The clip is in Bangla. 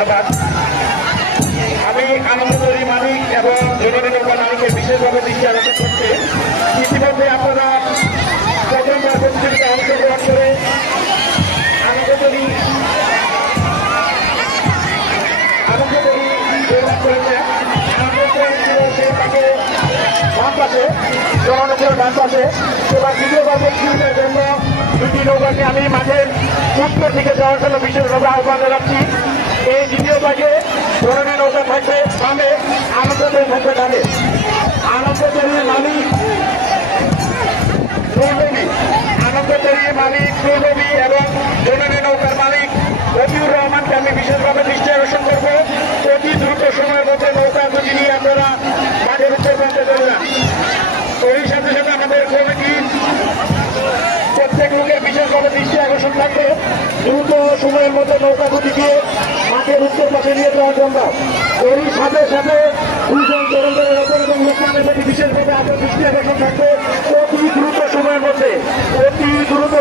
ধন্যবাদ। আমি আনন্দপুরী মালিক এবং জননী নৌকা বিশেষভাবে দৃষ্টি আকর্ষণ করতে। ইতিমধ্যে আপনারা প্রথমবার প্রতিযোগিতা অংশগ্রহণ করে দ্বিতীয় পর্বের জন্য আমি মাঠের উত্তর দিকে যাওয়ার জন্য বিশেষভাবে আহ্বান জানাচ্ছি। এই দ্বিতীয় ভাগে ধরনের নৌকা থাকবে বামে আনন্দপুরী থাকবে ডানে আনন্দপুরীর মালিক পূর্ববী আনন্দপুরীর মালিক পূর্ববী এবং ধরনের নৌকার মালিক রবিউর রহমানকে আমি বিশেষভাবে দৃষ্টি আকর্ষণ করব। অতি দ্রুত সময়ের মধ্যে নৌকা দুটি নিয়ে আপনারা মাঠের উত্তর প্রান্তে চলবেন ওই সাথে সাথে আমাদের কমিটি প্রত্যেক লোকের বিশেষভাবে দৃষ্টি আকর্ষণ থাকবে। দ্রুত সময়ের মধ্যে নৌকা দুটিকে মাঠের উত্তর পাঠিয়ে নিয়ে যাওয়ার জন্য এরই সাথে সাথে দুজন তরুণদের ওপর এবং লোকমানের প্রতি বিশেষভাবে আগে দৃষ্টি আকর্ষণ থাকবে। অতি দ্রুত সময়ের মধ্যে, অতি দ্রুত